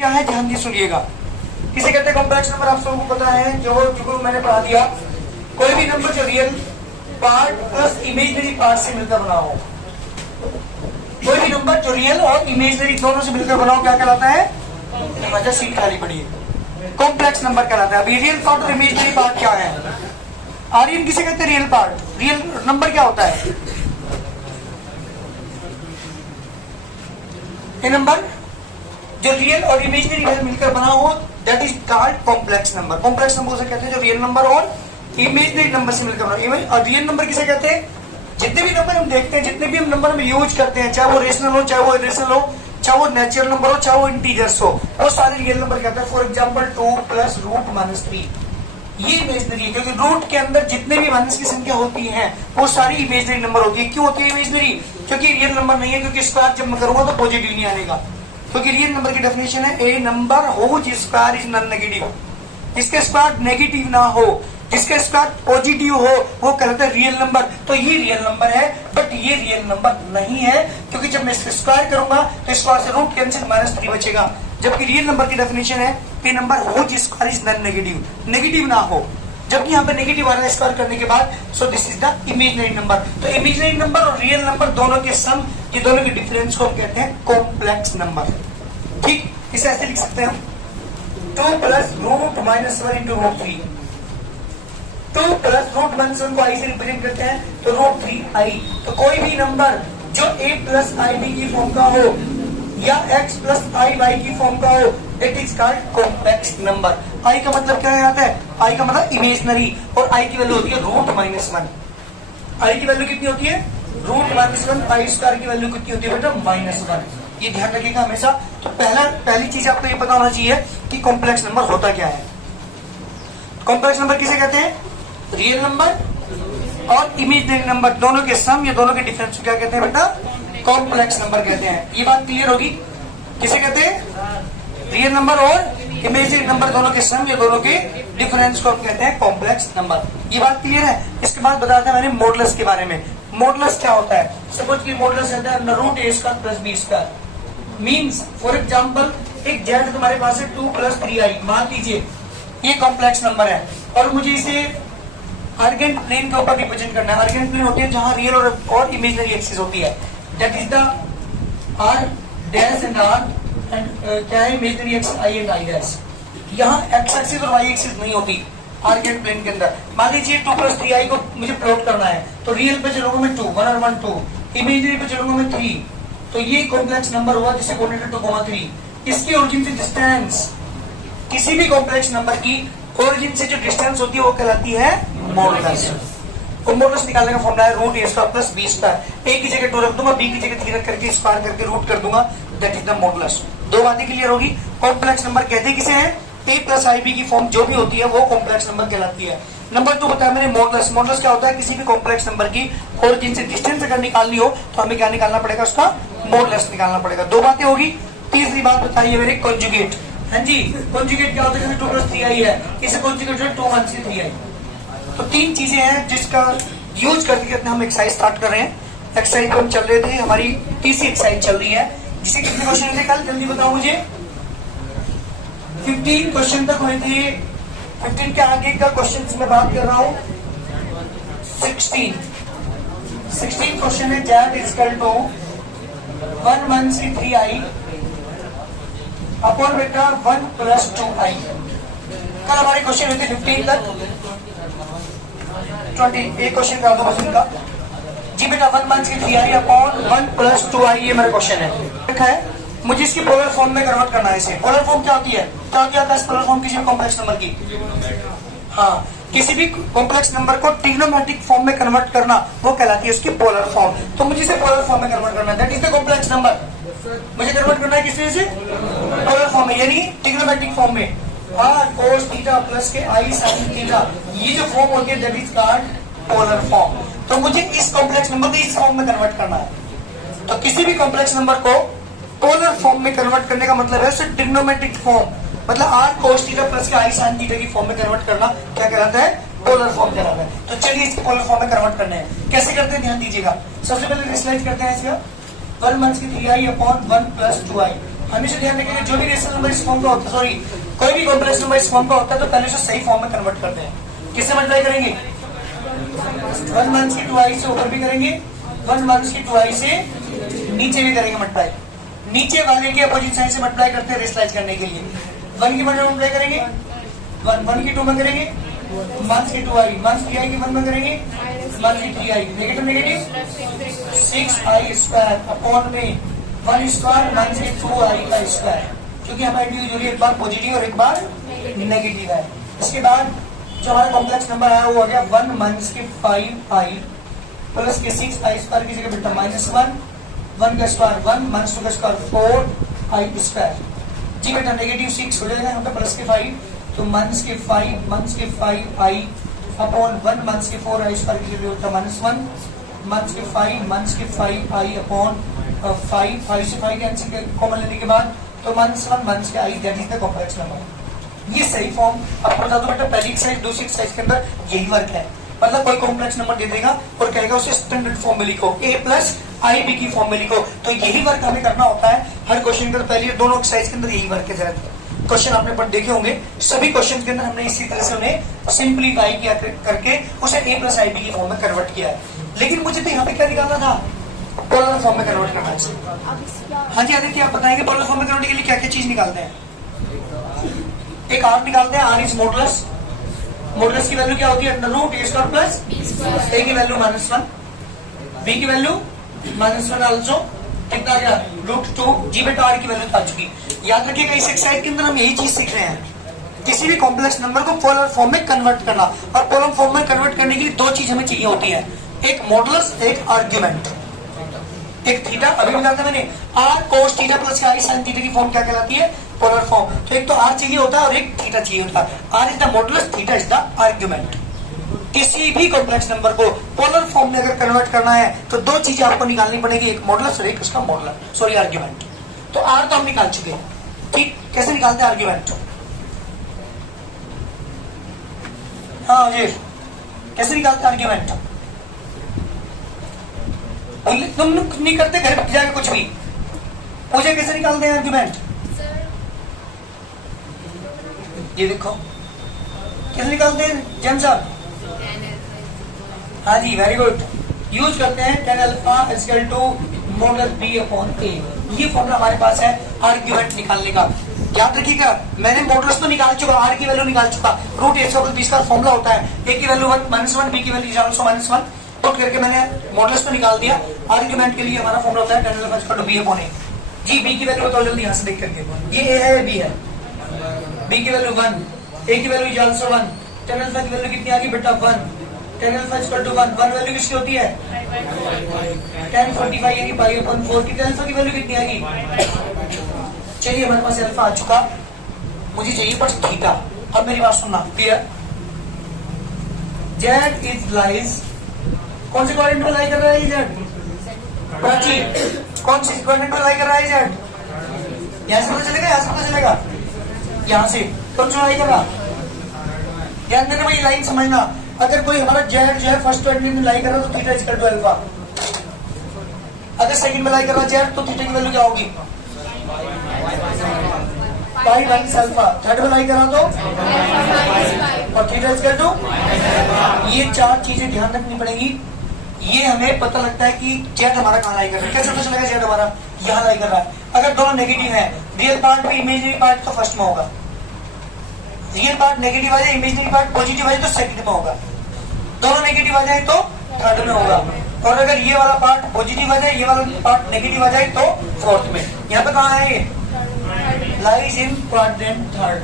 क्या है, ध्यान दिए सुनिएगा। किसे कहते हैं कॉम्प्लेक्स नंबर, आप सबको पता है, जो मैंने पढ़ा दिया। कोई भी नंबर जो real part plus imaginary part से मिलकर बना हो, कोई भी नंबर जो रियल और इमेजिनरी दोनों से मिलकर बना हो, क्या कहलाता है? वजह सीट खाली पड़ी है, कॉम्प्लेक्स नंबर कहलाता है। अभी रियल पार्ट और इमेजिनरी पार्ट क्या है? आर्यन किसे कहते हैं? Real part. रियल नंबर क्या होता है? ये नंबर जो रियल और इमेजिनरी मिलकर बना हो, that is called complex number. Complex number उसे कहते हैं जो रियल नंबर और इमेजिनरी नंबर से मिलकर बना हो। और रियल नंबर किसे कहते हैं? जितने भी नंबर हम देखते हैं, जितने भी हम नंबर हम यूज करते हैं, चाहे वो रेशनल हो, चाहे वो इरेशनल हो, चाहे वो नेचुरल नंबर हो, चाहे वो इंटीजर्स हो, वो सारे रियल नंबर कहते हैं। For example 2 plus root minus 3, ये इमेजिनरी है, क्योंकि रूट के अंदर जितने भी माइनस की संख्या होती है वो सारी इमेजिनरी नंबर होती है। क्यों होती है इमेजिनरी? क्योंकि रियल नंबर नहीं है, क्योंकि स्क्वायर जब मैं करूंगा तो पॉजिटिव नहीं आएगा। क्योंकि रियल नंबर की डेफिनेशन है ए नंबर हो जिस स्क्वायर इज नॉन नेगेटिव, जिसके स्क्वायर नेगेटिव ना हो, जिसके स्क्वायर पॉजिटिव हो, वो कहते हैं रियल नंबर। तो ये रियल नंबर है, बट ये रियल नंबर नहीं है, क्योंकि जब मैं इसका स्क्वायर करूंगा तो स्क्वायर से रूट कैंसिल -3 बचेगा। जबकि रियल नंबर की डेफिनेशन है कि नंबर हो जिस square is non negative, negative ना हो। जबकि यहाँ पे नेगेटिव आ रहा है स्क्वायर करने के बाद, so this is the imaginary number. तो इमेजिनरी नंबर और रियल नंबर दोनों के सम, ये दोनों के डिफरेंस को हम कहते हैं कॉम्प्लेक्स नंबर। ठीक, इसे ऐसे लिख सकते हैं हम 2 plus root -1 into √3। 2 plus root -1 को आई से रिप्रेजेंट करते हैं, तो √3i। तो कोई भी नंबर जो a प्लस ib की फॉर्म का हो या x प्लस iy की फॉर्म का हो, it is called complex number. i का मतलब क्या आता है? i का मतलब इमेजिनरी, और i की वैल्यू होती है √-1। i की वैल्यू कितनी होती है? √-1। i स्क्वायर की वैल्यू कितनी होती है बेटा? -1। ये ध्यान रखिएगा हमेशा। तो पहली चीज आपको ये पता होना चाहिए कि कॉम्प्लेक्स नंबर होता क्या है। कॉम्प्लेक्स नंबर किसे कहते हैं? रियल नंबर और इमेजिनरी नंबर दोनों के सम या दोनों के डिफरेंस को क्या कहते हैं बेटा? कॉम्प्लेक्स नंबर कहते हैं। ये बात क्लियर होगी? किसे कहते हैं? रियल नंबर और इमेजिनरी नंबर दोनों के सम या दोनों के डिफरेंस को हम कहते हैं कॉम्प्लेक्स नंबर। ये बात क्लियर है? इसके बाद बताते हैं मैंने मॉडुलस के बारे में। मॉडुलस क्या होता है? सपोज कि मॉडुलस होता है √a² + b²। Means for example एक जेड तुम्हारे पास है 2 + 3i, मान लीजिए ये कॉम्प्लेक्स नंबर है, और मुझे इसे आर्गेंट प्लेन के ऊपर रिप्रेजेंट करना है। आर्गेंट प्लेन होती है जहां रियल और इमेजिनरी एक्सिस होती है, that is the r dash and r and क्या है? Imaginary axis i and i dash. यहाँ x एक्सिस और y एक्सिस नहीं होती आर्गेंट प्लेन के अंदर। मान लीजिए 2 + 3i को मुझे प्लॉट करना है, तो रियल पे चलूंगा मैं 2, 1 और 1 2, इमेजिनरी पे चलूंगा मैं 3, तो ये कॉम्प्लेक्स नंबर हुआ जिसे कोऑर्डिनेट 2,3। इसकी ओरिजिन से डिस्टेंस, किसी भी कॉम्प्लेक्स नंबर की ओरिजिन से जो डिस्टेंस होती है वो कहलाती है मॉडुलस। और मॉडुलस निकालने का फॉर्मूला है √a² + b²। a की जगह 2 रख दूंगा, b की जगह 3 रख करके स्क्वायर करके रूट कर दूंगा, दैट इज द मॉडुलस। दो बातें क्लियर होगी? कॉम्प्लेक्स नंबर कहते हैं किसे है? a + ib की फॉर्म जो भी होती है वो कॉम्प्लेक्स नंबर कहलाती है। नंबर 2 बताया मैंने मॉडुलस। मॉडुलस क्या होता है? किसी भी कॉम्प्लेक्स नंबर की ओरिजिन से डिस्टेंस अगर निकालनी हो तो हमें क्या निकालना पड़ेगा? उसका मॉडुलस निकालना पड़ेगा। दो बातें होगी। तीसरी बात बताइए मेरे कॉन्जुगेट। हाँ जी, कॉन्जुगेट क्या होता है? 2 + 3i है, इसे कॉन्जुगेट 2 + 3i। तो 3 चीजें हैं जिसका यूज करके हम एक्सरसाइज स्टार्ट कर रहे हैं। एक्सरसाइज हम चल रहे थे, हमारी तीसरी एक्सरसाइज चल रही है, जिसे कितने क्वेश्चन थे कल? जल्दी बताओ मुझे। 15 क्वेश्चन तक हुए थे। 15 के आगे का क्वेश्चन मैं बात कर रहा हूँ 16 क्वेश्चन है। That is equal to 1 - 3i upon बेटा 1 + 2i। कल हमारे क्वेश्चन हुए थे 15 तक। 20 एक क्वेश्चन कर दो क्वेश्चन का जी बेटा। 1 - 3i अपॉन 1 + 2i, ये मेरा क्वेश्चन है। देखा है, मुझे इसकी पोलर फॉर्म में कन्वर्ट करना है। इसे पोलर फॉर्म क्या होती है? क्या होती है पोलर फॉर्म किसी कॉम्प्लेक्स नंबर की? हाँ, किसी भी कॉम्प्लेक्स नंबर को ट्रिग्नोमेट्रिक फॉर्म में कन्वर्ट करना वो कहलाती है उसकी पोलर फॉर्म। तो मुझे इसे पोलर फॉर्म में कन्वर्ट करना है, that is the complex number. मुझे कन्वर्ट करना है किसी से? पोलर फॉर्म में, यानी ट्रिग्नोमेट्रिक फॉर्म में। r cos थीटा प्लस के i sin थीटा, ये जो फॉर्म होती है that is called polar form. तो मुझे इस कॉम्प्लेक्स नंबर को इस फॉर्म में कन्वर्ट करना है। तो किसी भी कॉम्प्लेक्स नंबर को पोलर फॉर्म में कन्वर्ट करने का मतलब है उसे ट्रिग्नोमेट्रिक फॉर्म, मतलब r cos थीटा प्लस के i sin थीटा की फॉर्म में कन्वर्ट करना क्या कहलाता है? पोलर फॉर्म कहलाता है। तो चलिए इसको पोलर फॉर्म में कन्वर्ट करने हैं। कैसे करते हैं ध्यान दीजिएगा। सबसे पहले रिस्लाइज करते हैं इसका 1 - 3i अपॉन 1 + 2i। हमेशा ध्यान रखिएगा जो भी रेशनल नंबर इस फॉर्म का होता है, सॉरी कोई भी कॉम्प्लेक्स नंबर इस फॉर्म का होता है तो पहले उसे सही फॉर्म में कन्वर्ट करते हैं। किससे मल्टीप्लाई करेंगे? 1 माइनस की 2i से ऊपर भी करेंगे, 1 माइनस की 2i से नीचे भी करेंगे मल्टीप्लाई। नीचे वाले के अपोजिट साइन से मल्टीप्लाई करते हैं रेशनलाइज करने के लिए। 1 की मल्टीप्लाई करेंगे 1 की 2 में करेंगे, माइनस की 2i, माइनस 3i की 1 में करेंगे, माइनस की 3i, negative negative 6i square upon में 1 स्क्वायर माइनस की 2i का स्क्वायर, क्योंकि हमारी इंडिविजुअली एक बार पॉजिटिव और एक बार नेगेटिव है। इसके बाद जो हमारा कॉम्प्लेक्स नंबर है वो हो गया 1 माइनस की 5i प्लस के 6i स्क्वायर की जगह बेटा -1, 1 का स्क्वायर 1 माइनस 2 का स्क्वायर 4i स्क्वायर। जी बेटा नेगेटिव 6 हो जाएगा यहाँ पे प्लस के 5, तो माइनस के 5i अपॉन 1 माइनस के 4i स्क्वायर की जगह बेटा -1 माइनस के 5i अपॉन 5 से 5 कैंसिल कॉमन लेने के बाद तो -1 माइनस के i, that is the complex number. ये सही फॉर्म। आपको बता दो बेटा पहली एक्सरसाइज दूसरी एक्सरसाइज के अंदर यही वर्क है, मतलब कोई कॉम्प्लेक्स नंबर दे देगा और कहेगा उसे स्टैंडर्ड फॉर्म में लिखो, a प्लस आई बी की फॉर्म में लिखो, तो यही वर्क हमें करना होता है हर क्वेश्चन के अंदर। पहले दोनों एक्सरसाइज के अंदर यही वर्क है। क्वेश्चन आपने पढ़ देखे होंगे, सभी क्वेश्चन के अंदर हमने इसी तरह से उन्हें सिंप्लीफाई किया करके उसे a प्लस आई बी की फॉर्म में कन्वर्ट किया है। लेकिन मुझे तो यहाँ पे क्या निकालना था? पोलर फॉर्म में कन्वर्ट करना है। हाँ जी आदित्य आप बताएंगे पोलर फॉर्म में कन्वर्ट के लिए क्या क्या चीज निकालते हैं? एक आर निकालते हैं, आर इज मॉडुलस। मॉडुलस की वैल्यू क्या होती है? Under root A square plus ए की वैल्यू -1, बी की वैल्यू -1 आल्सो कितना गया √2। जी बेटा आर की वैल्यू आ चुकी। याद रखिएगा इस एक्सरसाइज के अंदर हम यही चीज सीख रहे हैं, किसी भी कॉम्प्लेक्स नंबर को पोलर फॉर्म में कन्वर्ट करना। और पोलर फॉर्म में कन्वर्ट करने के लिए दो चीज हमें चाहिए होती है, एक मॉडुलस एक आर्ग्यूमेंट, एक थीटा। अभी बताया था मैंने R cos theta plus i sine theta की फॉर्म क्या कहलाती है? Polar form. तो एक तो आर चाहिए होता है और एक थीटा चाहिए होता है। R is the modulus, theta is the argument. किसी भी कॉम्प्लेक्स नंबर को पोलर फॉर्म में अगर कन्वर्ट करना है तो दो चीजें आपको निकालनी पड़ेगी, एक मॉडुलस और एक उसका मॉडुलर सॉरी आर्ग्यूमेंट। तो आर तो हम निकाल चुके हैं, ठीक। कैसे निकालते हैं आर्ग्यूमेंट? हाँ जी कैसे निकालते हैं आर्ग्यूमेंट? तुम नहीं करते घर पे जाके कुछ भी पूछे कैसे निकालते हैं आर्ग्यूमेंट? ये देखो कैसे निकालते हैं जैन साहब? हाँ जी वेरी गुड। यूज करते हैं tan alpha equal to modulus b upon a। ये फॉर्मूला हमारे पास है आर्ग्यूमेंट निकालने का। याद रखिएगा मैंने मॉडुलस तो निकाल चुका, r की वैल्यू निकाल चुका, root a square plus b का फॉर्मूला होता है, a की वैल्यू 1 b की वैल्यू आल्सो -1 पुट करके मैंने मॉडुलस तो निकाल दिया। आर्ग्यूमेंट के लिए हमारा फॉर्मूला होता है tan alpha equal to b upon a। जी b की वैल्यू बताओ जल्दी यहाँ से देख करके, ये a है b है, b की वैल्यू 1, a की वैल्यू आल्सो 1, tan अल्फा की वैल्यू कितनी आ गई बेटा 1, tan alpha equal to 1 value किसकी होती है? tan 45 यानी पाई अपॉन 4 की अल्फा की वैल्यू कितनी आ गई? चलिए हमारे पास अल्फा आ चुका, मुझे चाहिए बस थीटा। अब मेरी बात सुनना क्लियर। z इज लाइज, कौन से क्वाड्रेंट में लाई कर रहा है z? प्राची कौन से क्वाड्रेंट में लाई कर रहा है z? यहाँ से पता चलेगा, यहाँ से पता चलेगा, यहाँ से कौन सा लाई कर रहा? ध्यान देना भाई लाइन समझना, अगर कोई हमारा जेड जो है फर्स्ट क्वाड्रेंट में लाई कर रहा है तो थीटा इक्वल टू अल्फा, अगर सेकंड में लाई कर रहा है जेड तो थीटा की वैल्यू क्या होगी? Pi minus alpha. थर्ड में लाई कर रहा तो और थीटा इक्वल टू। ये चार चीजें ध्यान रखनी पड़ेगी। ये हमें पता लगता है कि जेड हमारा कहाँ लाई कर रहा है, कैसे पता चलेगा जेड हमारा यहाँ लाई कर रहा है? अगर दोनों नेगेटिव है, रियल पार्ट में इमेजिनरी पार्ट तो फर्स्ट में होगा, रियल पार्ट नेगेटिव आ जाए इमेजिनरी पार्ट पॉजिटिव आ जाए तो सेकंड में होगा, दोनों नेगेटिव आ जाए तो थर्ड में होगा, और अगर ये वाला पार्ट पॉजिटिव आ जाए ये वाला पार्ट नेगेटिव आ जाए तो फोर्थ में। यहाँ पे कहाँ है? ये lies in quadrant third.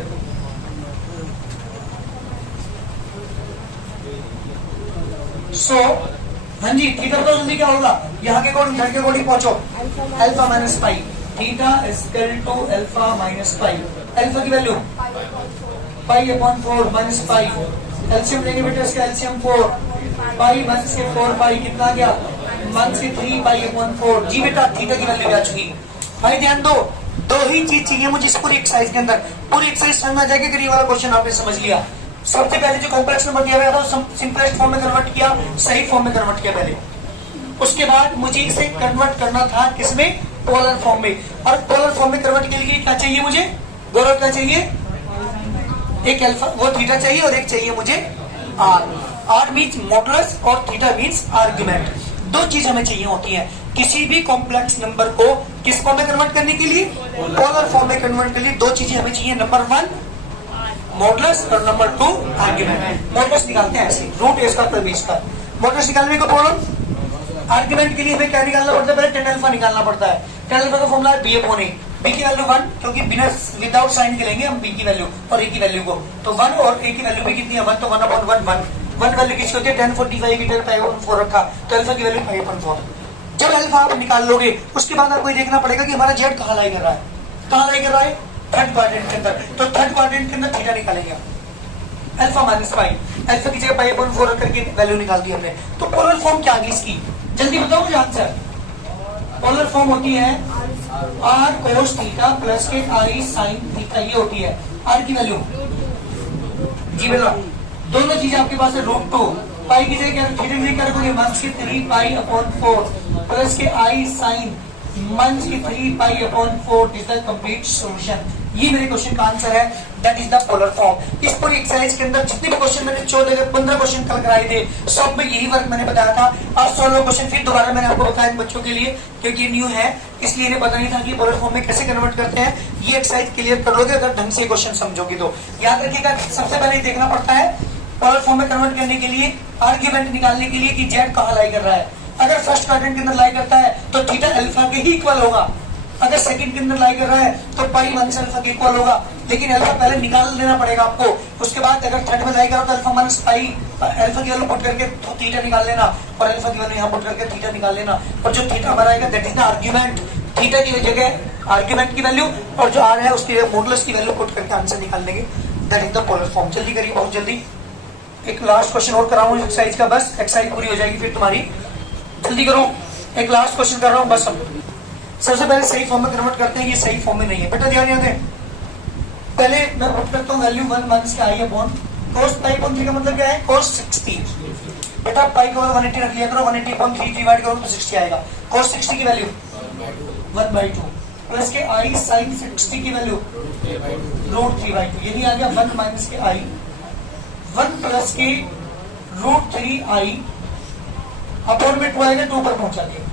So हाँ जी थीटा तो जल्दी क्या होगा? यहाँ के अकॉर्डिंग थर्ड के अकॉर्डिंग पहुंचो, alpha minus pi, theta equal to alpha minus pi. Alpha की value pi upon 4 minus pi, LCM लेंगे बेटा इसका एलसीएम 4 पाई माइनस के 4 पाई कितना गया? माइनस के 3 पाई अपॉन 4। जी बेटा थीटा की वैल्यू आ चुकी। भाई ध्यान दो, दो ही चीज चाहिए मुझे इस पूरी एक्सरसाइज के अंदर। पूरी एक्सरसाइज समझ आ जाएगी, ये वाला क्वेश्चन आपने समझ लिया। सबसे पहले जो कॉम्प्लेक्स नंबर दिया गया था सिंपलेस्ट फॉर्म में कन्वर्ट किया, सही फॉर्म में कन्वर्ट किया पहले। उसके बाद मुझे इसे कन्वर्ट करना था किसमें? पोलर फॉर्म में। और पोलर फॉर्म में कन्वर्ट के लिए क्या चाहिए मुझे? गौरव क्या चाहिए? एक अल्फा, वो थीटा चाहिए, और एक चाहिए मुझे आर। आर मीन्स मॉडुलस और थीटा मीन्स आर्ग्यूमेंट। दो चीज हमें चाहिए होती है किसी भी कॉम्प्लेक्स नंबर को किस फॉर्म में कन्वर्ट करने के लिए? पोलर फॉर्म में कन्वर्ट करने के लिए दो चीजें हमें चाहिए, नंबर 1 मॉडुलस और नंबर 2 आर्ग्यूमेंट। मॉडुलस निकालते हैं ऐसे, root A square plus B square. Modulus निकालने को प्रॉब्लम, आर्ग्यूमेंट के लिए हमें क्या निकालना पड़ता है? पहले टेन अल्फा निकालना पड़ता है। टेन अल्फा का फॉर्मूला है बी अपॉन ए। बी की वैल्यू 1, क्योंकि बिना विदाउट साइन के लेंगे हम बी की वैल्यू और ए की वैल्यू को, तो 1 और ए की वैल्यू भी कितनी है? 1, तो 1 अपॉन 1 1 वैल्यू किसकी होती है? 1045 की 10/4 रखा, तो अल्फा की वैल्यू 5/4। जब अल्फा आप निकाल लोगे उसके बाद आपको ये देखना पड़ेगा कि हमारा जेड कहाँ लाई कर रहा है। कहाँ लाई कर रहा है? थर्ड क्वाड्रेंट के अंदर। तो थर्ड क्वाड्रेंट के अंदर थीटा निकालेंगे, अल्फा माइनस पाई। अल्फा की जगह 5/4 रख करके वैल्यू निकाल दी हमने। तो पोलर फॉर्म क्या आ गई इसकी? जल्दी बताओ मुझे आंसर। पोलर फॉर्म होती है आर कोस थीटा प्लस के आई साइन थीटा, ये होती है आर की वैल्यू। जी बेटा, दोनों चीज आपके पास है, √2 पाई की जगह थीटा की जगह रखोगे माइनस के 3π/4 प्लस के आई साइन माइनस की 3π/4 इज द कंप्लीट सॉल्यूशन। ये मेरे क्वेश्चन का आंसर है, that is the polar form. इस पूरी एक्सरसाइज के अंदर जितने भी क्वेश्चन मैंने 15 क्वेश्चन कल कराए थे, सब में यही वर्क मैंने बताया था। आज 16 क्वेश्चन फिर दोबारा मैंने आपको बताया बच्चों के लिए, क्योंकि ये न्यू है, इसलिए इन्हें पता नहीं था कि पोलर फॉर्म में कैसे कन्वर्ट करते हैं। ये एक्सरसाइज क्लियर कर लोगे अगर ढंग से क्वेश्चन समझोगे तो। याद रखिएगा, सबसे पहले देखना पड़ता है पोलर फॉर्म में कन्वर्ट करने के लिए, आर्ग्यूमेंट निकालने के लिए कि जेड कहाँ लाई कर रहा है। अगर फर्स्ट क्वाड्रेंट के अंदर लाई करता है तो थीटा अल्फा के ही इक्वल होगा। अगर सेकंड के अंदर लाई कर रहा है तो पाई माइनस अल्फा के इक्वल होगा। लेकिन अल्फा पहले निकाल देना पड़ेगा आपको, उसके बाद अगर थर्ड में लाई करो तो अल्फा माइनस पाई, अल्फा की वैल्यू पुट करके तो थीटा निकाल लेना, और अल्फा की वैल्यू यहाँ पुट करके थीटा निकाल लेना। और जो थीटा हमारा आएगा that is the argument. Theta की जगह आर्ग्यूमेंट की वैल्यू, और जो आर है उसकी मॉडुलस की वैल्यू पुट करके आंसर निकाल लेंगे, that is the polar form. जल्दी करिए, बहुत जल्दी। एक लास्ट क्वेश्चन और कराऊं एक्सरसाइज का, बस एक्सरसाइज पूरी हो जाएगी फिर तुम्हारी। जल्दी करो, एक लास्ट क्वेश्चन कर रहा हूँ बस। सबसे पहले सही फॉर्म में कन्वर्ट करते हैं, ये सही फॉर्म में नहीं है बेटा, ध्यान दें। पहले मैं पुट करता हूँ वैल्यू 1 माइनस के आई अपॉन cos π/3 का मतलब क्या है? cos 60। बेटा पाई को 180 रख लिया करो, 180/3 डिवाइड करो तो 60 आएगा। cos 60 की वैल्यू 1/2 प्लस के आई साइन 60 की वैल्यू √3/2। यही आ गया 1 माइनस के आई, 1 प्लस के √3i अपॉन में 2 आएगा, 2 पर पहुंचा के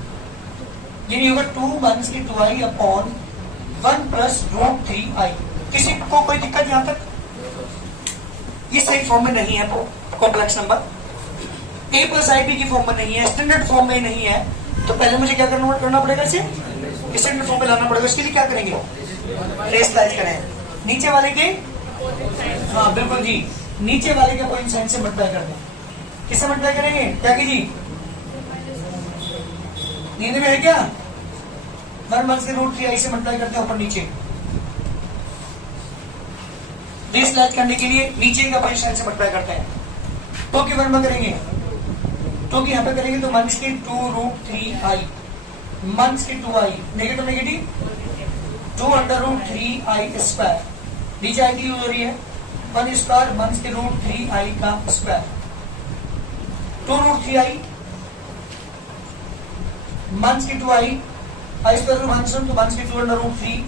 ये नहीं होगा 2 माइनस की 2i अपॉन 1 प्लस √3i। किसी को कोई दिक्कत यहां तक? ये सही फॉर्म में नहीं है कॉम्प्लेक्स नंबर, a प्लस आई की फॉर्म में नहीं है, स्टैंडर्ड फॉर्म में नहीं है। तो पहले मुझे क्या करना पड़ेगा? इसे स्टैंडर्ड फॉर्म में लाना पड़ेगा। इसके लिए क्या करेंगे? रेशनलाइज करें नीचे वाले के, हाँ बिल्कुल जी, नीचे वाले के कोएफिशिएंट से मल्टीप्लाई कर दें। किससे मल्टीप्लाई करेंगे? क्या की जी, नींद में है क्या? 1 माइनस के √3i से मल्टीप्लाई करते हैं ऊपर नीचे। रेशनलाइज करने के लिए नीचे का कोएफिशिएंट से मल्टीप्लाई करते हैं। तो की 1 में करेंगे, तो की यहाँ पे करेंगे तो माइनस के 2√3i माइनस के 2i, negative negative 2√3i square, नीचे आई की यूज हो रही है 1 स्क्वायर माइनस के √3i का स्क्वायर, 2√3i माइनस के 2i, आई स्क्वायर को माइनस तो माइनस के 2√3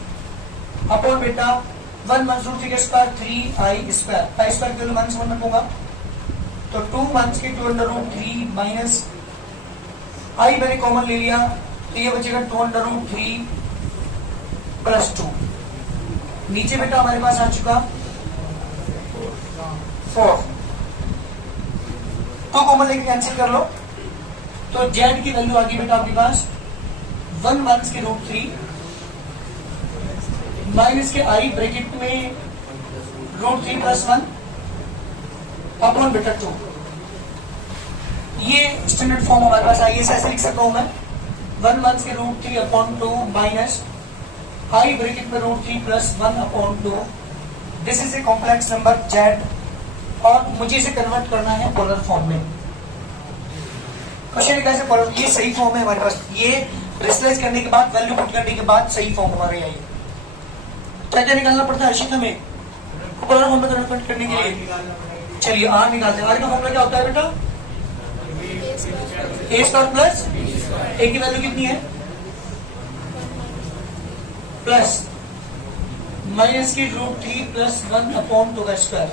अपॉन बेटा 1 माइनस √3 का स्क्वायर 3i स्क्वायर, आई स्क्वायर के लिए माइनस 1 रखूंगा तो 2 माइनस के 2√3 माइनस आई मैंने कॉमन ले लिया तो ये बचेगा 2√3 प्लस 2। नीचे बेटा हमारे पास आ चुका 4, तो कॉमन लेके कैंसिल कर लो तो जेड की वैल्यू आ गई बेटा आपके पास 1 माइनस के √3 माइनस के आई ब्रैकेट में √3 प्लस 1 अपॉन बेटा 2। ये स्टैंडर्ड फॉर्म हमारे पास आई, ऐसे लिख सकता हूं मैं 1 माइनस के √3 अपॉन 2 माइनस आई ब्रैकेट में √3 plus 1 upon 2। This is a complex number Z और मुझे इसे कन्वर्ट करना है पोलर फॉर्म में। क्वेश्चन कैसे पोलर, ये सही फॉर्म है हमारे पास, ये रेशनलाइज करने के बाद वैल्यू पुट करने के बाद सही फॉर्म हमारे आई। क्या क्या निकालना पड़ता है हर्षित हमें पोलर फॉर्म में कन्वर्ट करने के लिए? चलिए आर निकालते हैं। आर का फॉर्मूला क्या होता है बेटा? ए स्क्वायर प्लस ए की वैल्यू कितनी है प्लस माइनस की रूट 3 प्लस 1 अपॉन 2 का स्क्वायर।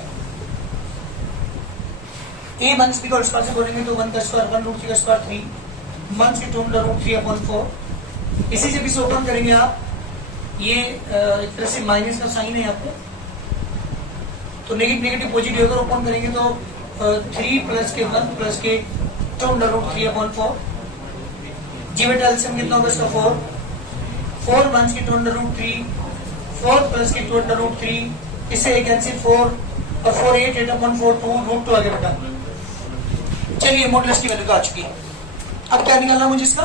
ए माइनस बी को स्क्वायर से बोलेंगे तो 1 का स्क्वायर 1 रूट 3 का स्क्वायर 3 माइनस की 2 रूट 3 अपॉन 4। इसी से भी से ओपन करेंगे आप, ये एक तरह से माइनस का साइन है यहाँ पे, तो नेगेटिव नेगेटिव पॉजिटिव अगर ओपन करेंगे तो 3 प्लस के 1 प्लस के 2 रूट 3 अपॉन 4। जी बेटा एलसीएम कितना होगा इसका 4 माइनस की 2 रूट 3 4 प्लस की 2 रूट 3, इससे एक कैंसिल 4 और 4 8 अपॉन 4 2 रूट 2 आ गया बेटा। चलिए मॉडुलस की वैल्यू तो आ चुकी है। अब क्या निकालना मुझे इसका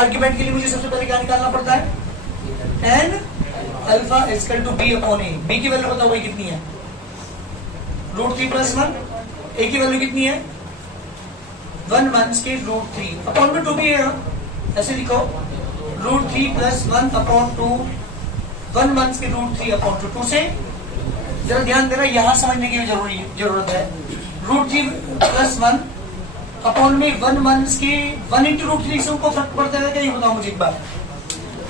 आर्ग्यूमेंट के लिए मुझे सबसे पहले क्या निकालना पड़ता है, tan alpha equal to B upon A. B की वैल्यू बताओ भाई कितनी है, रूट 3 प्लस 1। ए की वैल्यू कितनी है 1 माइनस के रूट 3 अपॉन में 2 भी है, ऐसे लिखो रूट 3 प्लस 1 अपॉन 2 1 माइनस के रूट 3 अपॉन 2 से जरा ध्यान देना, यहां समझने की जरूरत है। रूट 3 प्लस 1 अपॉन में 1 माइनस के 1 इंटू रूट 3 से उनको फर्क पड़ता है क्या, ये बताओ मुझे एक बार।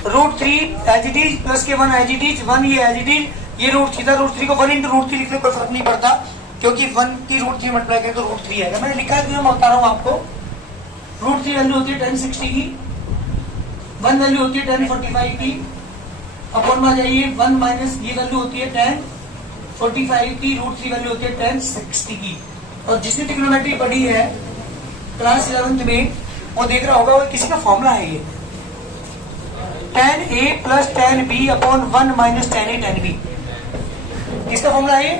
Root 3 as it is plus के 1 एज इट इज, 1 ये एज इट इज, ये रूट 3 था, रूट 3 को 1 इंटू रूट 3 लिखने कोई फर्क नहीं पड़ता, क्योंकि 1 की रूट 3 मल्टीप्लाई करें तो रूट 3 आएगा। मैंने लिखा है मैं बता रहा हूँ आपको। रूट 3 वैल्यू होती है 1060 की, 1 वैल्यू होती है 1045 की, अपॉन में आ जाइए 1 माइनस ये वैल्यू होती है 1045 की, रूट 3 वैल्यू होती है 1060 की। और जिसने ट्रिग्नोमेट्री पढ़ी है क्लास 11th में वो देख रहा होगा, वो किसी का फॉर्मूला है ये, tan a plus tan b upon 1 minus tan a tan b। किसका फॉर्मूला है ये,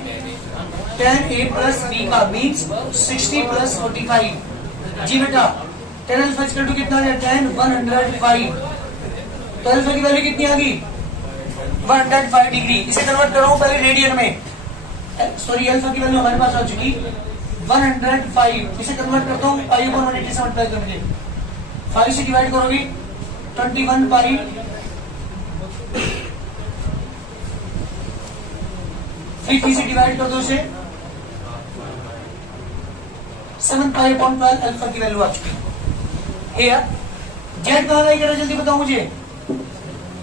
tan a प्लस b का, मीन्स 60 प्लस 45। जी बेटा tan अल्फा इक्वल टू कितना है, tan 105। तो अल्फा की वैल्यू कितनी आ गई 105 डिग्री। इसे कन्वर्ट कर रहा हूं पहले रेडियन में, सॉरी अल्फा की वैल्यू हमारे पास आ चुकी 105। इसे कन्वर्ट करता हूँ पाई अपॉन 180 से मल्टीप्लाई करेंगे, 5 से डिवाइड करोगे 21 पाई, फिर 3 से डिवाइड कर दो इसे 7 पाई अपॉन 12 अल्फा की वैल्यू आ चुकी है। जेड कहाँ लाइक करा जल्दी बताओ मुझे,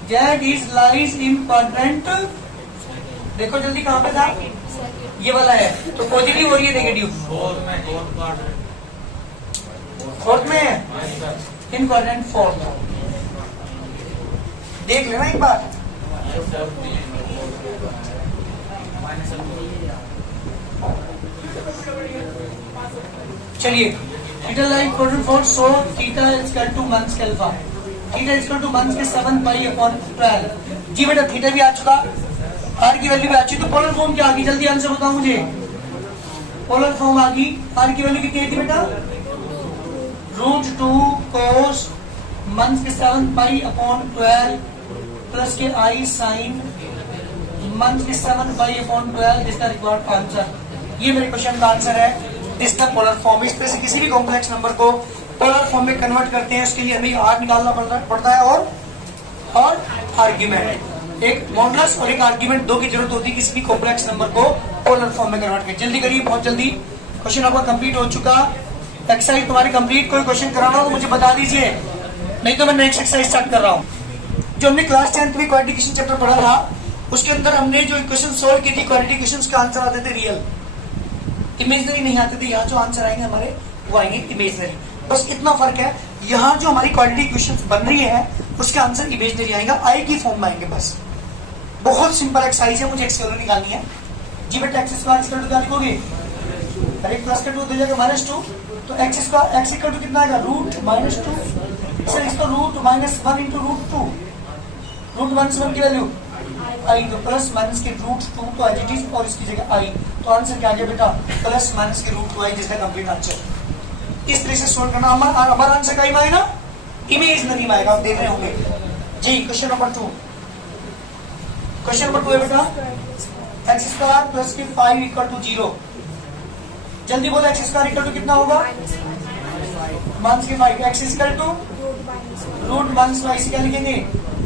Z is lies in quadrant, देखो जल्दी कहाँ पे था, ये वाला है, तो पॉजिटिव हो रही है नेगेटिव, फोर्थ में है, इन क्वाड्रेंट फोर्थ। देख लेना एक बार, चलिए theta like quadrant fourth, so theta equal to minus के alpha, theta equal to minus के 7 पाई अपॉन 12। जी बेटा थीटा भी आ चुका, आर की वैल्यू भी आ चुकी, तो पोलर फॉर्म क्या आ गई, जल्दी आंसर बताओ मुझे। पोलर फॉर्म आ गई, आर की वैल्यू कितनी थी बेटा, रूट 2 कोस माइनस के 7 पाई अपॉन 12 प्लस के आई साइन माइनस के 7 पाई अपॉन 12, जिसका रिक्वायर्ड आंसर, ये मेरे क्वेश्चन का आंसर है। इसका पोलर फॉर्म, इस तरह से किसी भी कॉम्प्लेक्स नंबर को पोलर फॉर्म में कन्वर्ट करते हैं, उसके लिए हमें आर निकालना पड़ता है और आर्ग्यूमेंट, एक मॉडुलस और एक आर्ग्यूमेंट, दो की जरूरत होती है किसी भी कॉम्प्लेक्स नंबर को पोलर फॉर्म में कन्वर्ट कर। जल्दी करिए, बहुत जल्दी क्वेश्चन आपका कंप्लीट हो चुका, एक्सरसाइज तुम्हारी कंप्लीट। कोई क्वेश्चन कराना हो तो मुझे बता दीजिए, नहीं तो मैं नेक्स्ट एक्सरसाइज स्टार्ट कर रहा हूँ। जो हमने क्लास 10th में क्वाड्रेटिक चैप्टर पढ़ा था, उसके अंदर हमने जो इक्वेशन सोल्व की थी, क्वाड्रेटिक इक्वेशंस के आंसर आते थे रियल, इमेजिनरी नहीं आते थे। यहाँ जो आंसर आएंगे हमारे वो आएंगे इमेजिनरी, बस इतना फर्क है। यहाँ जो हमारी क्वाड्रेटिक इक्वेशंस बन रही है उसके आंसर इमेजिनरी आएगा, आई की फॉर्म में आएंगे। बस बहुत सिंपल एक्सरसाइज है, मुझे एक्स वैल्यू निकालनी है। जी बेटा एक्स स्क्वायर इक्वल टू क्या लिखोगे, अरे प्लस का 2 दे जाएगा -2, तो X square X equal to कितना आएगा, रूट -2। सर इसको रूट -1 इंटू रूट 2, रूट -1 की वैल्यू आई, तो प्लस माइनस के रूट 2 तो एज इट इज, और इसकी जगह आई, तो आंसर क्या आ गया बेटा, प्लस माइनस के रूट 2 आई, जिसका कंप्लीट आंसर। इस तरह से सोल्व करना। हमारा आंसर कहीं आएगा, इमेजिनरी में आएगा, आप देख रहे होंगे। जी क्वेश्चन नंबर 2, क्वेश्चन नंबर 2 है बेटा, एक्स स्क्वायर प्लस के 5 इक्वल टू 0। जल्दी बोलो, एक्स स्क्वायर इक्वल टू कितना होगा, माइनस के 5, एक्स इक्वल टू रूट -5, क्या लिखेंगे,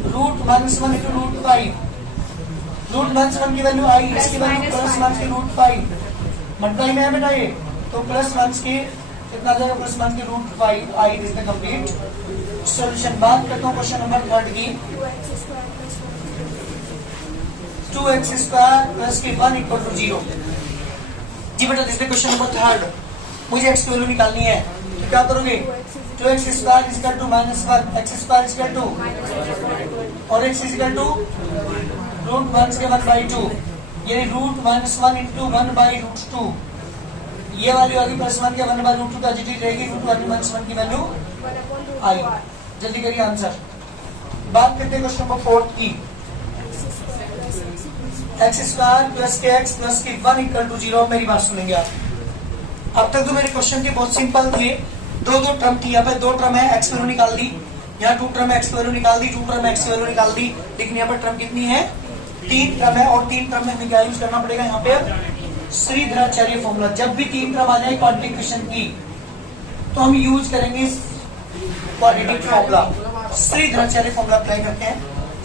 रूट -1 इंटू रूट 5, रूट -1 की वैल्यू आई, इसकी वैल्यू प्लस माइनस के रूट 5, मल्टीप्लाई में है बेटा ये, तो प्लस माइनस के कितना आ जाएगा, प्लस माइनस के root 5 I, this the complete solution. बात करता हूँ क्वेश्चन नंबर 3 की। 2x स्क्वायर प्लस के 1 इक्वल टू 0। जी बेटा दिस क्वेश्चन नंबर थर्ड, मुझे x की वैल्यू निकालनी है, तो क्या करोगे? 2x square equal to -1, x square equal to और x इक्वल टू रूट 1 के 1/2, यानी रूट -1 इंटू 1/√2। ये वाली होगी +1 के 1/√2 का जितनी रहेगी, रूट 1 की वैल्यू आई। जल्दी करिए आंसर। बात करते हैं क्वेश्चन नंबर 4 की। x स्क्वायर प्लस के x प्लस के 1 इक्वल टू 0। मेरी बात सुनेंगे आप। अब तक तो मेरे क्वेश्चन के बहुत सिंपल थे, दो टर्म थी, यहाँ पे 2 टर्म है, x वैल्यू निकाल दी, यहाँ 2 टर्म है, x वैल्यू निकाल दी, 2 टर्म है, x वैल्यू निकाल दी। लेकिन यहाँ पर टर्म कितनी है? 3 टर्म है, और 3 टर्म में हमें क्या यूज करना पड़ेगा? यहाँ पे श्रीधराचार्य फॉर्मूला। जब भी 3 टर्म आ जाए क्वाड्रेटिक इक्वेशन की, तो हम यूज करेंगे quadratic formula, Shridharacharya formula apply करते हैं।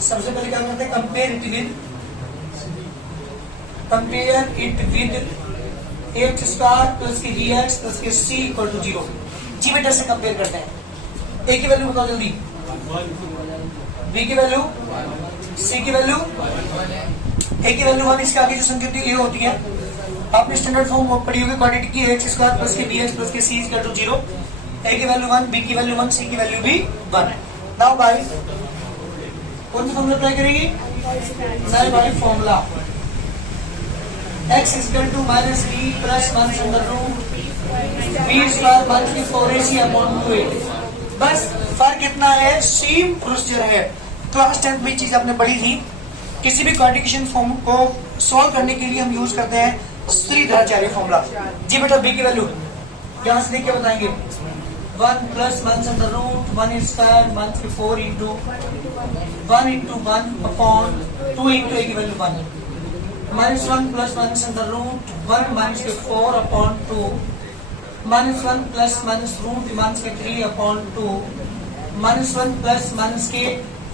सबसे पहले क्या करते हैं? Compare it with x square plus की dx प्लस की c इक्वल टू 0। जी बेटा से कंपेयर करते हैं। a की वैल्यू बताओ जल्दी, b की वैल्यू, c की वैल्यू। a की वैल्यू 1, इसके आगे जो संख्या होती है a होती है। आपने स्टैंडर्ड फॉर्म पढ़ी होगी क्वाड्रेटिक की, x स्क्वायर प्लस की dx प्लस की c इक्वल टू 0। a की वैल्यू 1, b की वैल्यू 1, c की वैल्यू भी 1। नाउ बाय कौन सी फॉर्मूला अप्लाई करेगी? Now by formula x equal to -b plus 1 under root b square 1 की 4ac अपॉन 2a। बस फर्क इतना है, सेम प्रोसीजर है। क्लास 10th में चीज आपने पढ़ी थी। किसी भी क्वाड्रेटिक फॉर्म को सॉल्व करने के लिए हम यूज करते हैं श्रीधराचार्य फॉर्मूला। जी बेटा b की वैल्यू यहां से देख के बताएंगे। 1 प्लस 1 अंडर रूट 1 स्क्वायर 1 की 4 into 1 into 1 upon 2 into a की value 1। -1 plus 1 under root 1 minus के 4 upon 2, -1 plus minus root minus के 3 अपॉन 2, -1 प्लस माइनस के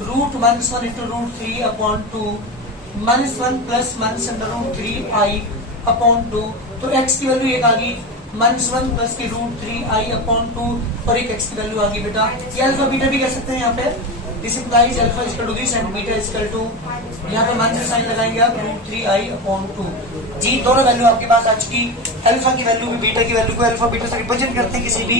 root -1 into root 3 upon 2, -1 plus minus under root 3 I upon 2। तो x की value एक आ गई, -1 plus की root 3 I upon 2, और एक x की वैल्यू आ गई बेटा। ये अल्फा बीटा भी कह सकते हैं यहाँ पे। This implies alpha equal to this and beta equal to, यहाँ पे माइनस साइन लगाएंगे आप, रूट 3 आई अपॉन 2। जी दोनों वैल्यू आपके पास आ चुकी। अल्फा की वैल्यू भी बीटा की वैल्यू को अल्फा बीटा से रिप्रेजेंट करते हैं किसी भी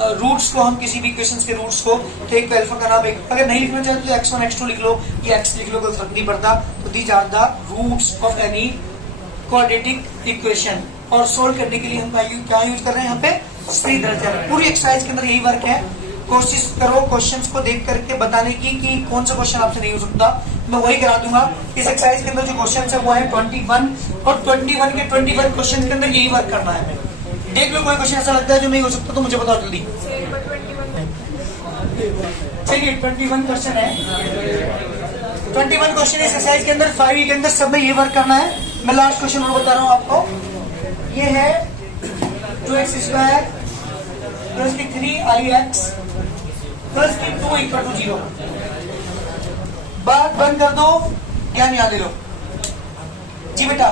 रूट्स को, हम किसी भी इक्वेशंस के रूट्स को। तो एक अल्फा का नाम, एक अगर नहीं लिखना चाहते तो x1 x2 लिख लो या x लिख लो, कोई फर्क नहीं पड़ता। तो these are the roots of any quadratic equation. और सोल्व करने के लिए हम क्या यूज कर रहे हैं यहाँ पे? श्रीधराचार्य। पूरी एक्सरसाइज के अंदर यही वर्क है। कोशिश करो क्वेश्चंस को देख करके बताने की कि कौन सा क्वेश्चन आपसे नहीं हो सकता, मैं वही करा दूंगा। इस एक्सरसाइज के अंदर जो क्वेश्चन है वो है 21, और 21 के 21 क्वेश्चन के अंदर यही वर्क करना है हमें। देख लो कोई क्वेश्चन ऐसा लगता है जो नहीं हो सकता तो मुझे बताओ जल्दी। चलिए 21 क्वेश्चन है, 21 क्वेश्चन इस एक्सरसाइज के अंदर 5 के अंदर सब में ये वर्क करना है। मैं लास्ट क्वेश्चन और बता रहा हूँ आपको। ये है 2x स्क्वायर प्लस की 3ix प्लस की 2 इक्वल टू 0। बात बंद कर दो, ज्ञान याद ले लो। जी बेटा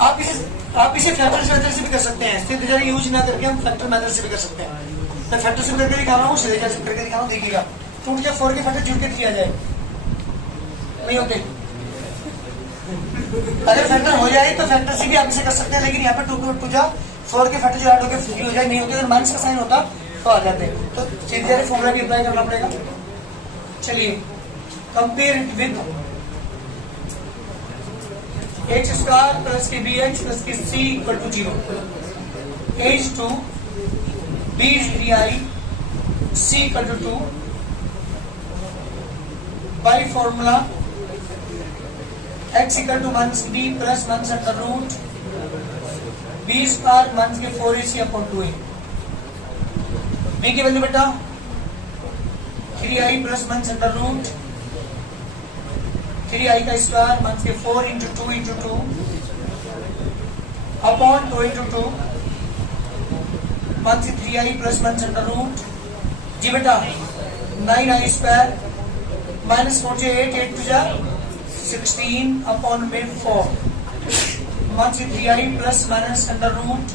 आप इसे फैक्टर मेथड से भी कर सकते हैं, सीधे यूज ना करके हम फैक्टर मेथड से भी कर सकते हैं। मैं फैक्टर से करके दिखा रहा हूँ, सीधे से करके दिखा रहा हूँ, देखिएगा। टूट के 4 के फैक्टर जुड़ के 3 आ जाए, नहीं होते। अगर फैक्टर हो जाए तो फैक्टर से भी आप इसे कर सकते हैं, लेकिन यहाँ पर 2 जा 4 के फैक्टर जो ऐड होकर 3 हो जाए, नहीं होते। अगर माइनस का साइन होता तो आ जाते। तो सीधे फॉर्मूला भी अप्लाई करना पड़ेगा। चलिए compare it with h square plus के bx प्लस के c equal to 0। h2 b is 3i c equal to 2 by formula x equal to minus b plus minus under root b square minus के 4ac upon 2a। b की value बेटा 3i plus minus under root 3i का square minus के 4 into 2 into 2 upon 2 into 2 minus 3i plus minus under root. जी बेटा 9i square minus 48 8 to जा 16 upon में 4 minus 3i plus minus under root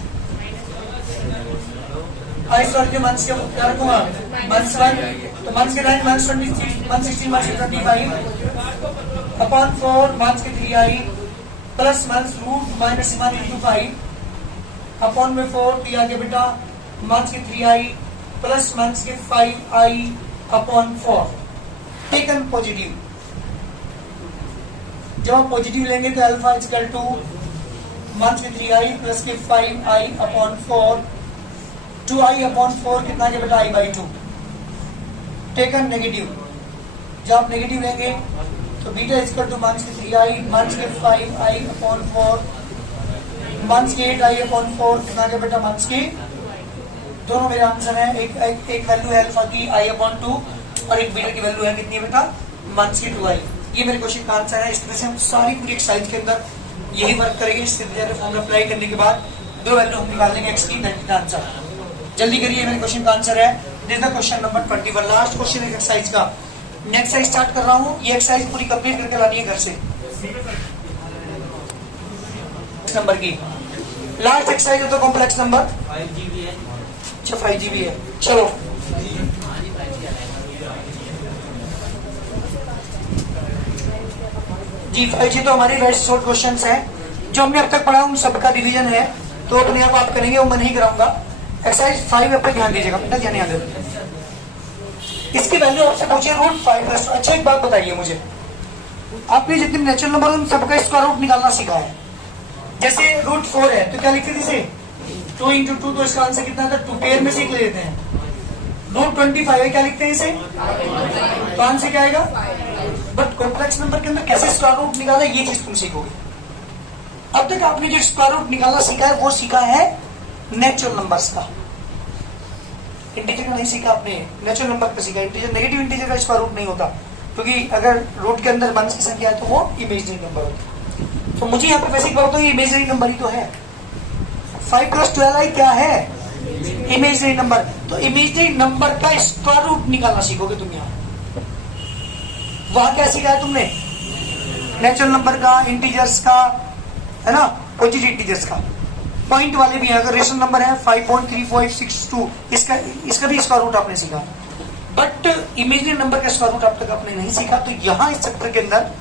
I sorry के minus क्या रखूंगा minus 1 तो माइनस के 9 minus 26 minus 16 minus 25 upon 4 minus के 3i plus minus root minus 1 into 5 upon में 4 तो आगे बेटा माइनस के 3i प्लस माइनस के 5i अपॉन 4 टेकन पॉजिटिव। जब आप पॉजिटिव लेंगे तो अल्फा इक्वल टू माइनस के 3i प्लस के 5i अपॉन 4 2i अपॉन 4 कितना के बेटा i बाई 2। टेकन नेगेटिव, जब आप नेगेटिव लेंगे तो बीटा इक्वल टू माइनस के 3i माइनस के 5i अपॉन 4 माइनस के 8i अपॉन 4 कितना के बेटा माइनस के, दोनों मेरे आंसर है। एक वैल्यू है अल्फा की i अपॉन 2 और एक बीटा की वैल्यू है कितनी बेटा माइनस की 2i। ये मेरे क्वेश्चन का आंसर है। इस तरह से हम सारी पूरी एक्सरसाइज के अंदर यही वर्क करेंगे। इस फॉर्मूला अप्लाई करने के बाद दो वैल्यू हम निकाल लेंगे एक्स की, दैट का आंसर। जल्दी करिए, मेरे क्वेश्चन का आंसर है this is the question number 21, last question है एक्सरसाइज का। नेक्स्ट एक्सरसाइज स्टार्ट कर रहा हूँ, ये एक्सरसाइज पूरी कंप्लीट करके लानी है घर से। नंबर की लास्ट एक्सरसाइज है तो कॉम्प्लेक्स नंबर 5GB है। अच्छा 5GB है, चलो जी 5G तो हमारी वेरी शॉर्ट क्वेश्चंस हैं जो हमने अब तक पढ़ा, उन सबका रिवीजन है तो अपने आप करेंगे, वो मैं नहीं कराऊंगा। एक्सरसाइज 5 पे ध्यान दीजिएगा, अपना ध्यान याद है। इसकी वैल्यू आपसे पूछे √5+। अच्छा एक बात बताइए मुझे, आपने जितने नेचुरल नंबर उन सबका स्क्वायर रूट निकालना सीखा है। जैसे √4 है तो क्या लिखते थे इसे 2 × 2, तो इसका आंसर कितना था 2 पेयर में से ले लेते हैं। √25 है, क्या लिखते हैं इसे, तो आंसर क्या आएगा। बट कॉम्प्लेक्स नंबर के अंदर कैसे स्क्वायर रूट निकाला ये चीज तुम सीखोगे। अब तक आपने जो स्क्वायर रूट निकालना सीखा है वो सीखा है नेचुरल नंबर्स का, इंटीजर का नहीं सीखा आपने, नेचुरल नंबर का सीखा। इंटीजर नेगेटिव इंटीजर का स्क्वायर रूट नहीं होता, क्योंकि अगर रूट के अंदर वंस की संख्या है तो वो इमेजिनरी नंबर होता है। तो मुझे यहाँ पे बेसिक बात तो ये इमेजिनरी नंबर ही तो है। 5 + 12i क्या है, इमेजिनरी नंबर। तो इमेजिनरी नंबर का स्क्वायर रूट निकालना सीखोगे तुम यहाँ। वहां क्या सीखा है तुमने, नेचुरल नंबर का, इंटीजर्स का, है ना, पॉजिटिव इंटीजर्स का। पॉइंट वाले भी हैं, अगर रेशनल नंबर है 5.3562 इसका भी स्क्वायर रूट आपने सीखा। बट इमेजिनरी नंबर का स्क्वायर रूट अब तक आपने नहीं सीखा। तो यहाँ इस चैप्टर के अंदर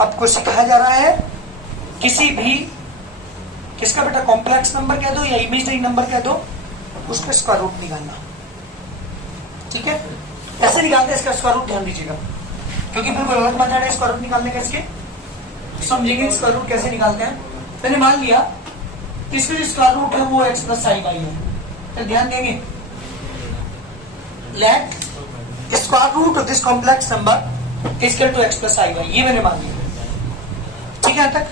आपको सिखाया जा रहा है किसी भी, किसका बेटा, कॉम्प्लेक्स नंबर कह दो या इमेजिनरी नंबर कह दो, उसका स्क्वायर रूट निकालना। ठीक है, ऐसे निकालते हैं इसका स्क्वायर रूट, ध्यान दीजिएगा, क्योंकि बिल्कुल अलग मेथड है स्क्वायर रूट निकालने का। इसके समझेंगे स्क्वायर रूट कैसे निकालते हैं। मैंने मान लिया इसका जो स्क्वायर रूट है वो x + i है, तो ध्यान देंगे let square root of this complex number is equal to x + i, ये मैंने मान लिया। ठीक है, तक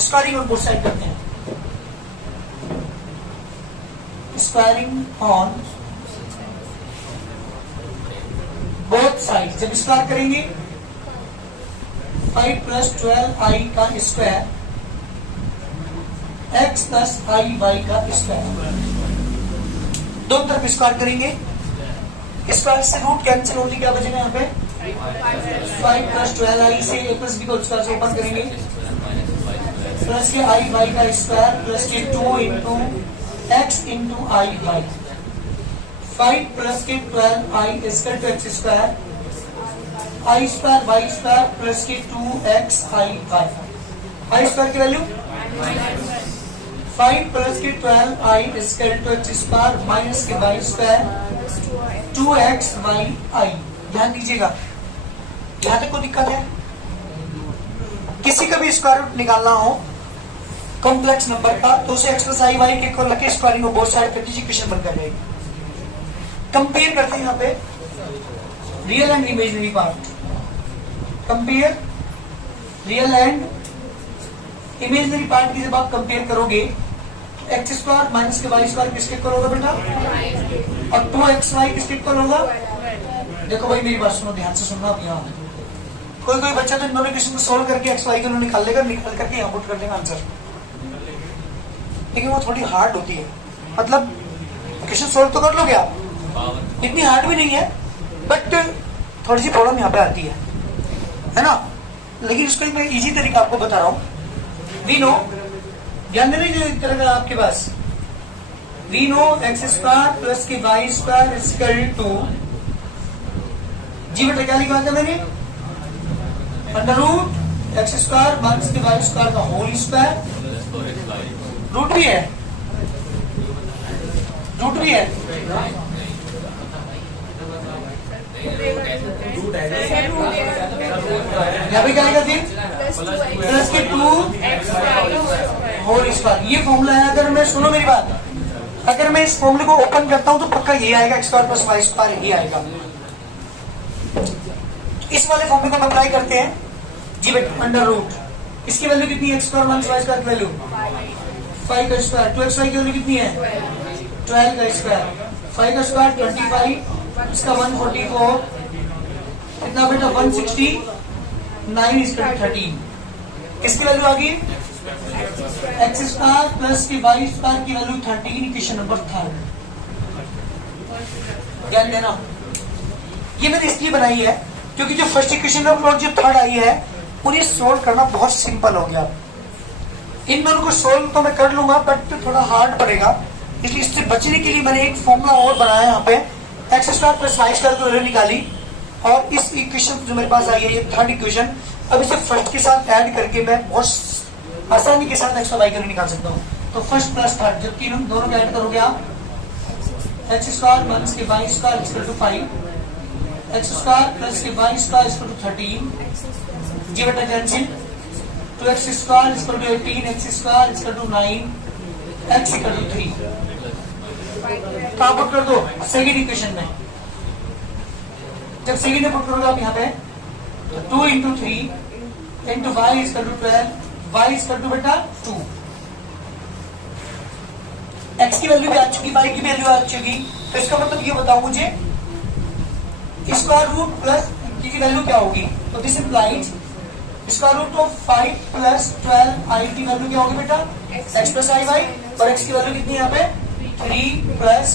स्क्वायरिंग ऑन बोथ साइड करते हैं। स्क्वायरिंग ऑन बोथ साइड, जब स्क्वायर करेंगे 5 + 12i का स्क्वायर x + i y का स्क्वायर, दोनों तरफ स्क्वायर करेंगे। स्क्वायर से रूट कैंसिल होने क्या बचेगा यहाँ पे, 5 + 12i से a + b को स्क्वायर से ऊपर करेंगे, प्लस के i y का स्क्वायर प्लस के 2 × x × i y, 5 + के 12i = x square, i square y square plus के 2x i y, i square की वैल्यू 5 + के 12i = x स्क्वायर माइनस के y square 2x y i। ध्यान दीजिएगा, यहां तक कोई दिक्कत है। किसी का भी स्क्वायर रूट निकालना हो कॉम्प्लेक्स नंबर का तो उसे x + i y के इक्वल रखे, स्क्वायरिंग को बोथ साइड कर दीजिए, इक्वेशन बन कर जाएगी। कंपेयर करते हैं यहाँ पे real and imaginary part. Compare real and imaginary part की जब आप कंपेयर करोगे, x स्क्वायर माइनस के y स्क्वायर किसके इक्वल होगा बेटा, और 2xy किसके इक्वल होगा। देखो भाई मेरी बात सुनो, ध्यान से सुनना। आप यहाँ कोई बच्चा तो इन दोनों क्वेश्चन को सोल्व करके x y को निकाल लेगा, निकाल करके यहाँ पुट कर देगा आंसर, लेकिन वो थोड़ी हार्ड होती है। मतलब क्वेश्चन सोल्व तो कर लोगे आप, इतनी हार्ड भी नहीं है, बट थोड़ी सी प्रॉब्लम यहाँ पे आती है ना। लेकिन उसका मैं इजी तरीका आपको बता रहा हूँ। वी नो, ध्यान देना जो इस तरह का आपके पास, we know x square plus के y स्क्वायर इक्वल टू, जी बेटा क्या लिखा था मैंने, under root x square minus के वाई स्क्वायर का होल स्क्वायर, रूट भी है, रूट भी है, यहाँ पे क्या आएगा फिर प्लस के 2 होल स्क्वायर। ये फॉर्मूला है। अगर मैं, सुनो मेरी बात, अगर मैं इस फॉर्मूले को ओपन करता हूं तो पक्का ये आएगा x square plus Y square ही आएगा। इस वाले फॉर्मूले को हम अप्लाई करते हैं जी बेटा। अंडर रूट इसकी वैल्यू कितनी है, X square minus Y square की वैल्यू 5 का स्क्वायर, 2 एक्स वाई की वैल्यू कितनी है 12 का स्क्वायर, 5 का स्क्वायर 25, इसका 144, कितना बेटा 169 इसका 13। इसकी वैल्यू आ गई एक्स स्क्वायर प्लस की वाई स्क्वायर की वैल्यू 13, इक्वेशन नंबर 3। ध्यान देना, ये मैंने इसलिए बनाई है क्योंकि जो फर्स्ट इक्वेशन और जो थर्ड आई है उन्हें सोल्व करना बहुत सिंपल हो गया। इन दोनों को सोल्व तो मैं कर लूंगा बट थोड़ा हार्ड पड़ेगा, इसलिए इससे बचने के लिए मैंने एक फॉर्मूला और बनाया यहाँ पे। X square plus Y square की वैल्यू निकाली और इस इक्वेशन जो मेरे पास आई है ये थर्ड इक्वेशन, अब इसे फर्स्ट के साथ ऐड करके मैं बहुत आसानी के साथ एक्स और वाई की वैल्यू निकाल सकता हूँ। तो फर्स्ट प्लस थर्ड जब तीनों दोनों को ऐड करोगे आप, एक्स स्क्वायर माइनस के Y square equal to 5, X square plus के वाई स्क्वायर इक्वल टू 13, जी बेटा cancel, 2x square equal to 18, X square equal to 9, X equal to 3। कहाँ पुट कर दो, सेकेंड इक्वेशन में। जब सेकेंड में पुट करोगे आप यहाँ पे 2 into 3 into Y equal to 12, Y equal to बेटा 2। एक्स की वैल्यू भी आ चुकी, वाई की वैल्यू आ चुकी, तो इसका मतलब ये बताओ मुझे स्क्वायर रूट प्लस की वैल्यू क्या होगी। तो this implies square root of 5 प्लस 12 आई की वैल्यू क्या होगी बेटा एक्स प्लस आई वाई, और एक्स की वैल्यू कितनी है यहाँ पे 3 प्लस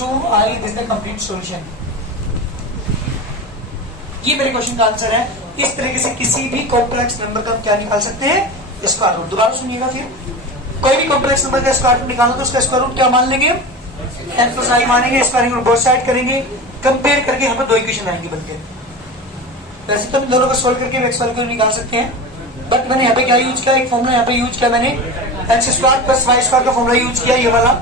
2 I. This the complete solution. ये मेरे क्वेश्चन का आंसर है। इस तरीके से किसी भी कॉम्प्लेक्स नंबर का क्या निकाल सकते हैं, स्क्वायर रूट। दोबारा सुनिएगा, फिर कोई भी कॉम्प्लेक्स नंबर का स्क्वायर रूट निकालो तो उसका स्क्वायर रूट क्या मान लेंगे, एक्स प्लस आई मानेंगे, स्क्वायरिंग रूट बोथ साइड करेंगे, कंपेयर करके यहाँ पे दो इक्वेशन आएंगे बनके। वैसे तो दोनों को सोल्व करके एक्स वाले को निकाल सकते हैं, बट मैंने यहाँ पे क्या यूज किया, एक फॉर्मूला यहाँ पे यूज किया मैंने, X square plus Y square का फॉर्मूला यूज किया, ये वाला।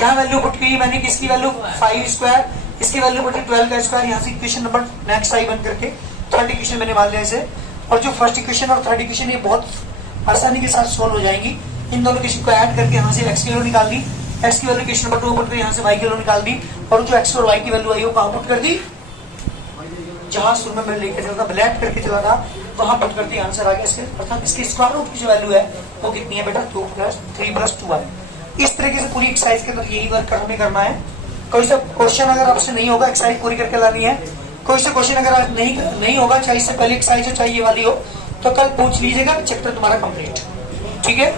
यहाँ वैल्यू पुट की मैंने, किसकी वैल्यू 5 स्क्वायर, इसकी वैल्यू पुट 12 का स्क्वायर, यहाँ से इक्वेशन नंबर नेक्स्ट आई बन करके थर्ड इक्वेशन मैंने मान लिया इसे। और जो फर्स्ट इक्वेशन और थर्ड इक्वेशन ये बहुत आसानी के साथ सोल्व हो जाएंगी। इन दोनों इक्वेशन को ऐड करके यहाँ से एक्स की वैल्यू निकाल दी, एक्स की वैल्यू इक्वेशन नंबर 2 पुट कर यहाँ से वाई की वैल्यू निकाल दी, और जो एक्स और वाई की वैल्यू आई वो कहाँ पुट कर दी, जहां शुरू में मैं लेकर चला था, ब्लैक करके चला था, वहां पुट करते आंसर आ गया इसके। अर्थात इसकी स्क्वायर रूट की जो वैल्यू है वो कितनी है बेटा 2 प्लस 3 प्लस 2 आई। इस तरीके से पूरी एक्सरसाइज के अंदर यही वर्क हमें करना है। कोई सा क्वेश्चन अगर आपसे नहीं होगा, एक्सरसाइज पूरी करके लानी है। कोई सा क्वेश्चन अगर आज नहीं होगा, चाहे इससे पहले एक्सरसाइज हो चाहे ये वाली हो, तो कल पूछ लीजिएगा, चैप्टर तुम्हारा कंप्लीट। ठीक है।